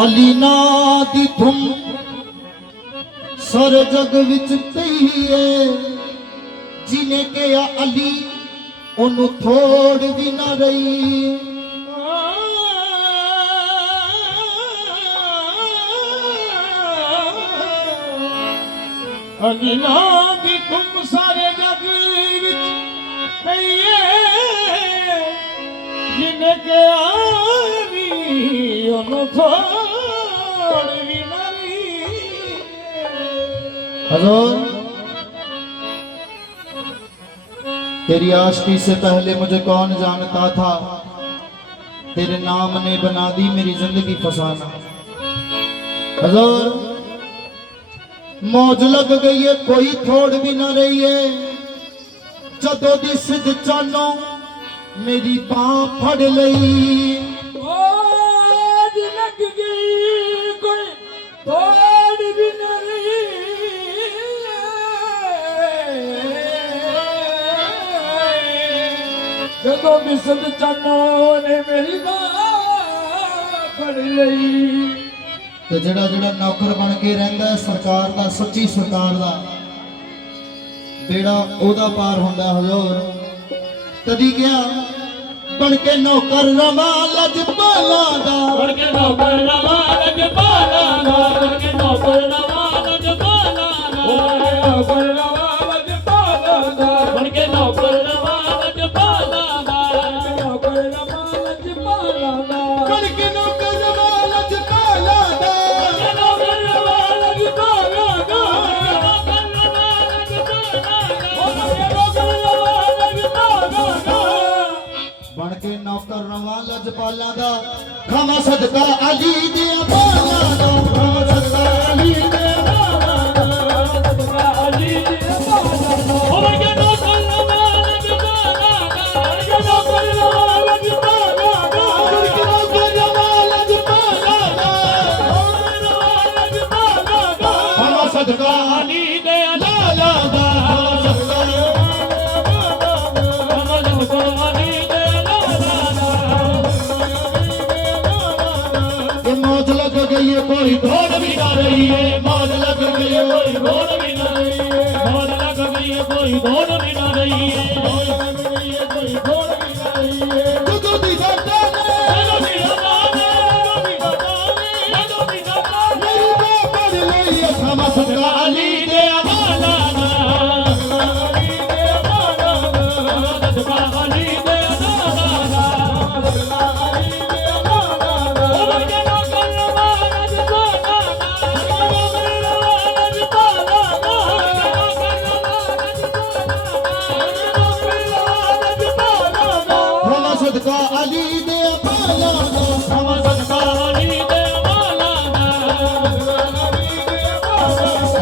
ਅਲੀ ਨਾ ਦੀ ਧੁਮ ਸਰ ਜਗ ਵਿੱਚ ਪਈ ਏ ਜਿਨੇ ਕਿਹਾ ਅਲੀ, ਉਹਨੂੰ ਥੋੜ ਵੀ ਨਾ ਰਹੀ। ਅਲੀਨਾ ਦੀ ਤੁਮ ਸਾਰੇ ਜਗ ਵਿੱਚ ਪਈਏ ਜਿਨੇ ਕਿਹਾ हजूर, तेरी आशती से पहले मुझे कौन जानता था? तेरे नाम ने बना दी मेरी ज़िंदगी फसाना। हजूर, मौज लग गई है, कोई थोड़ भी ना रही है। जदों की सिद्ध चानो मेरी बाह फड़ ਜਦੋਂ ਬਿਸਦ ਚੰਨੋ ਨੇ ਮੇਰੀ ਬਾਹ ਫੜ ਲਈ। ਤੇ ਜਿਹੜਾ ਜਿਹੜਾ ਨੌਕਰ ਬਣ ਕੇ ਰਹਿੰਦਾ ਸਰਕਾਰ ਦਾ ਸੱਚੀ ਸਰਕਾਰ ਦਾ ਬੇੜਾ ਉਹਦਾ ਪਾਰ ਹੁੰਦਾ ਹਜ਼ੂਰ। ਤਦੀ ਕਿਹਾ ਬਣ ਕੇ ਨੌਕਰ ਰਮਾ ਲਜਪਾਲਾ ਦਾ। ਬਣ ਕੇ ਨੌਕਰ ਨਵਾ ਲਜ ਪਾਲਾ ਨਾ ਬਣ ਕੇ ਨੌਕਰ ਨਵਾ ਖਾਮਾ ਸਦਕਾ ਅਲੀ ਦੇ ਬਾਲਾ ਦਾ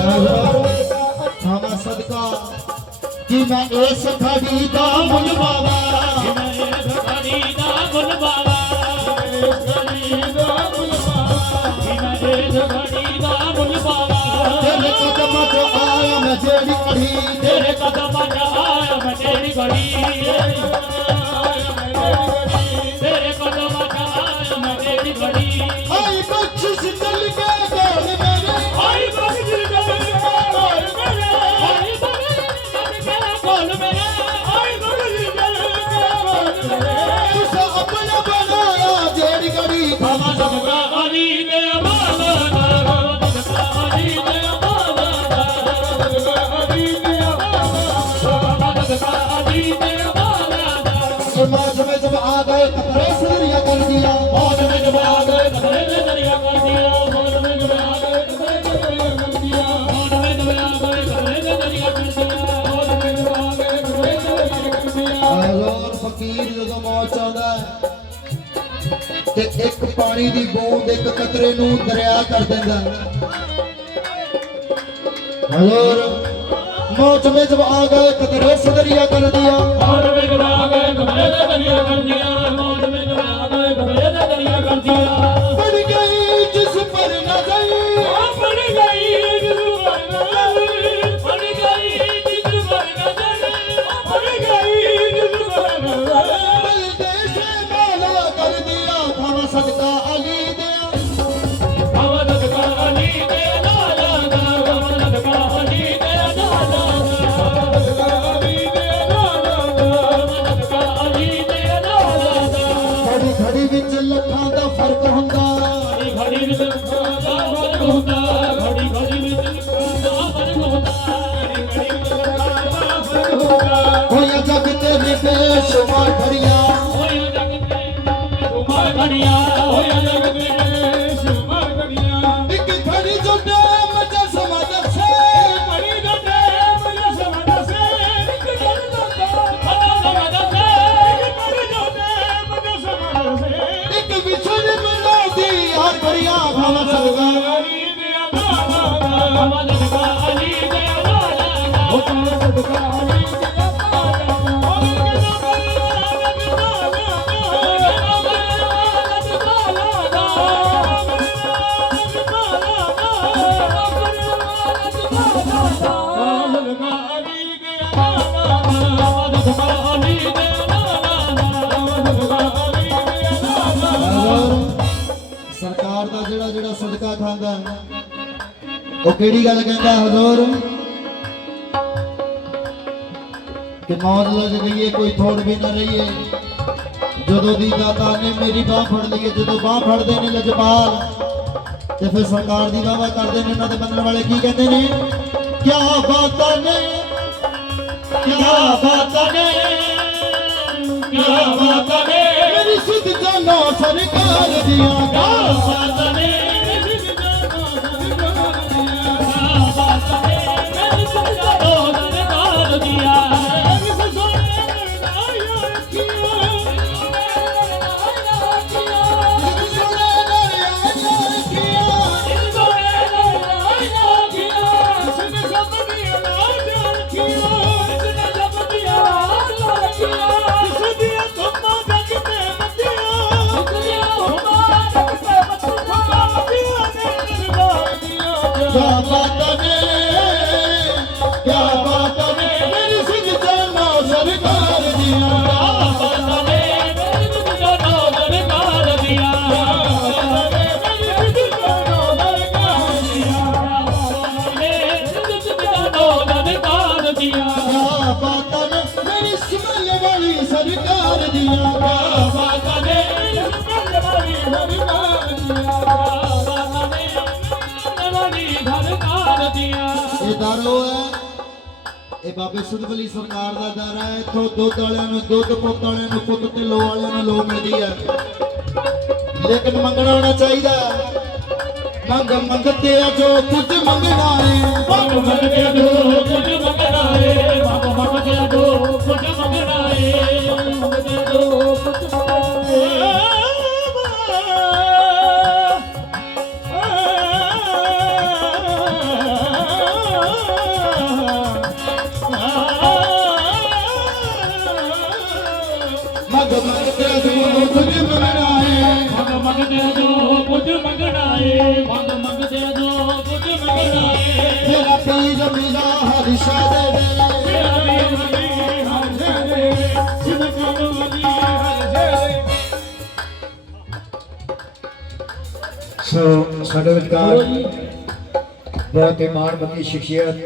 हमा सदका कि मैं इस खड़ी दा गुल बाबा खड़ी दा गुल बाबा खड़ी दा गुल बाबा खड़ी दा गुल बाबा तेरे कदम च आया मैं तेरी घड़ी तेरे कदम च आया मैं तेरी घड़ी ਤੇ ਇੱਕ ਪਾਣੀ ਦੀ ਬੂੰਦ ਇੱਕ ਕਤਰੇ ਨੂੰ ਦਰਿਆ ਕਰ ਦਿੰਦਾ। ਹਜ਼ੂਰ ਮੌਸਮੇ ਜਬ ਆ ਗਏ ਕਤਰੇ ਸਦਰੀਆ ਕਰ ਦਿਆ ਸਰਕਾਰ ਦਾ ਜਿਹੜਾ ਜਿਹੜਾ ਸਦਕਾ ਖਾਂਦਾ ਉਹ ਕਿਹੜੀ ਗੱਲ ਕਹਿੰਦਾ ਹਜ਼ੂਰ? ਕਿ ਮੌਤ ਲੱਗ ਗਈ ਏ ਕੋਈ ਥੋੜ ਵੀ ਨਾ ਰਹੀਏ ਜਦੋਂ ਦੀ ਦਾਤਾ ਨੇ ਮੇਰੀ ਬਾਹ ਫੜ ਲਈ ਏ, ਜਦੋਂ ਬਾਹ ਫੜਦੇ ਨੇ ਲਜਪਾਲ ਤੇ ਫਿਰ ਸਰਕਾਰ ਦੀ ਵਾਵਾ ਕਰਦੇ ਨੇ ਇਹਨਾਂ ਦੇ ਮੰਨਣ ਵਾਲੇ ਕੀ ਕਹਿੰਦੇ ਨੇ? ਕਿਆ ਬਾਤਾਂ ਨੇ? کیا بات ہے کیا بات ہے میری سجدہ نو سرکار دیا ਸਮਲ ਵਾਲੀ ਸਰਕਾਰ ਦੀਆਂ ਇਹ ਦਾਰੋ ਹੈ। ਇਹ ਬਾਬੇ ਸੁਖਬਲੀ ਸਰਕਾਰ ਦਾ ਦਾਰਾ ਹੈ। ਇੱਥੋਂ ਦੁੱਧ ਵਾਲਿਆਂ ਨੂੰ, ਦੁੱਧ ਪੁੱਤ ਵਾਲਿਆਂ ਨੂੰ, ਪੁੱਤ ਤੇ ਲੋ ਵਾਲਿਆਂ ਨੂੰ ਲੋ ਮਿਲਦੀ ਹੈ। ਲੇਕਿਨ ਮੰਗਣਾ ਹੋਣਾ ਚਾਹੀਦਾ ਮੰਗ ਮੰਗਤੇ ਆ ਜੋ ਕੁਝ ਮੰਗਣਾ ਹੈ। ਮੰਗ ਸੋ ਸਾਡੇ ਵਿਚਕਾਰ ਬਹੁਤ ਹੀ ਮਾਣਮੱਤੀ ਸ਼ਖਸੀਅਤ,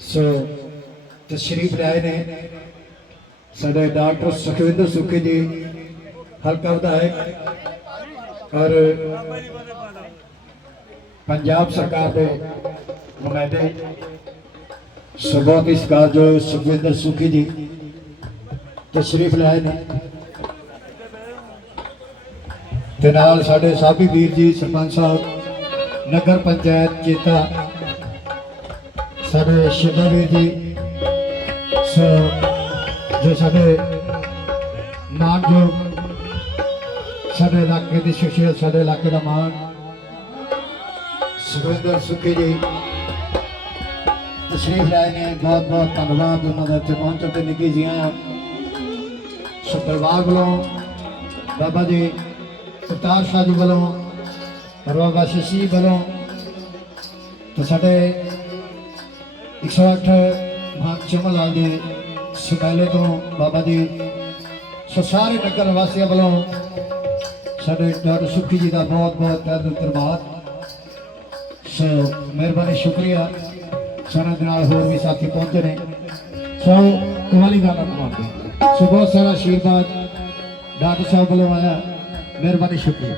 ਸੋ ਤਸ਼ਰੀਫ ਲਾਏ ਨੇ। ਸਾਡੇ ਡਾਕਟਰ ਸੁਖਵਿੰਦਰ ਸੁਖੀ ਜੀ, ਹਲਕਾ ਵਿਧਾਇਕ ਔਰ ਪੰਜਾਬ ਸਰਕਾਰ ਦੇ ਨੁਮਾਇੰਦੇ। ਸੋ ਬਹੁਤ ਹੀ ਸਤਿਕਾਰਯੋਗ ਸੁਖਵਿੰਦਰ ਸੁਖੀ ਜੀ, ਤਸ਼ਰੀਫ ਲਾਏ ਨੇ। ਤੇ ਨਾਲ ਸਾਡੇ ਸਾਬੀ ਵੀਰ ਜੀ, ਸਰਪੰਚ ਸਾਹਿਬ, ਨਗਰ ਪੰਚਾਇਤ ਚੇਤਾ, ਸਾਡੇ ਸ਼ਿਵਾ ਵੀਰ ਜੀ, ਸੋ ਜੋ ਸਾਡੇ ਮਾਨਯੋਗ ਸਾਡੇ ਇਲਾਕੇ ਦੀ ਸ਼ਖਸੀਅਤ ਸਾਡੇ ਇਲਾਕੇ ਦਾ ਮਾਨ ਸੁਖਵਿੰਦਰ ਸੁੱਖੀ ਜੀ, ਤਸ਼ਰੀਫ ਲਾਏ ਨੇ ਬਹੁਤ ਬਹੁਤ ਧੰਨਵਾਦ ਉਹਨਾਂ ਦਾ, ਇੱਥੇ ਪਹੁੰਚਣ ਤੇ ਨਿੱਕੀ ਜੀਆਂ, ਸੋ ਪਰਿਵਾਰ ਵੱਲੋਂ ਬਾਬਾ ਜੀ ਸਰਤਾਰ ਸ਼ਾਹ ਜੀ ਵੱਲੋਂ ਔਰ ਬਾਬਾ ਸ਼ਸ਼ੀ ਵੱਲੋਂ, ਤੇ ਸਾਡੇ 108 ਮਾਨ ਚਮਨ ਲਾਲ ਦੇ ਸੁਪਹਿਲੇ ਤੋਂ ਬਾਬਾ ਜੀ ਸੋ ਸਾਰੇ ਨਗਰ ਵਾਸੀਆਂ ਵੱਲੋਂ ਸਾਡੇ ਡਾਕਟਰ ਸੁਖੀ ਜੀ ਦਾ ਬਹੁਤ ਬਹੁਤ ਤਹਿ ਦਿਲ ਧੰਨਵਾਦ। ਸੋ ਮਿਹਰਬਾਨੀ, ਸ਼ੁਕਰੀਆ। ਸਾਡੇ ਦੇ ਨਾਲ ਹੋਰ ਵੀ ਸਾਥੀ ਪਹੁੰਚੇ ਨੇ। ਸੋ ਕਮਾਲੀ ਦਾ ਨਾਮ ਕਮਾਉਂਦੇ ਸੋ ਬਹੁਤ ਸਾਰਾ ਆਸ਼ੀਰਵਾਦ ਡਾਕਟਰ ਸਾਹਿਬ ਵੱਲੋਂ ਆਇਆ। ਮਿਹਰਬਾਨੀ ਸ਼ੁਕਰੀਆ